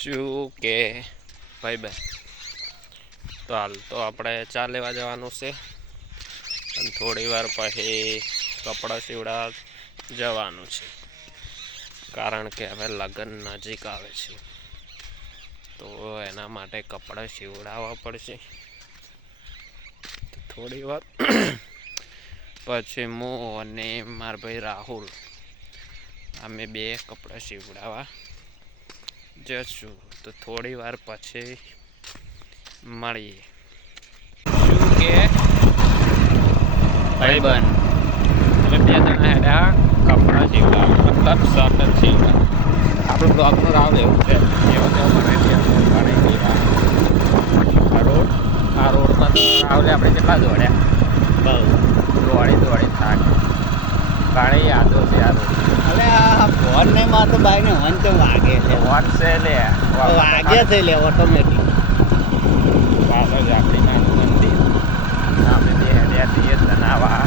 શું કે ભાઈ બેન, તો હાલ તો આપણે ચા લેવા જવાનું છે અને થોડી વાર પછી કપડાં સીવડા જવાનું છે, કારણ કે હવે લગ્ન નજીક આવે છે તો એના માટે કપડાં સીવડાવવા પડશે. થોડી વાર પછી હું અને મારા ભાઈ રાહુલ અમે બે કપડાં સીવડાવવા જશું. તો થોડી વાર પછી મળીએ. શું કે ભાઈ બન, અમે બે જણા હેડા કપડાં સીવડાવવા, મતલબ શર્ટ સીવડાવવા. આપણું બ્લોગનું રાવ એવું છે, એવો તેવો બનાવી દેવા. આ રોડમાં તો રાવલે આપણે કેટલા દોડ્યા, બહુ દોડી થાક. ઘણી યાદો છે આ રોડ. અરે આ ફોન ને માં તો બાઈ ને હન તો વાગે છે. ફોન છે લે વાગે છે લે ઓટોમેટિક. પાછળ જ આપણી નાનું મંદિર, આપણે બે હેડ્યા જઈએ તનાવા.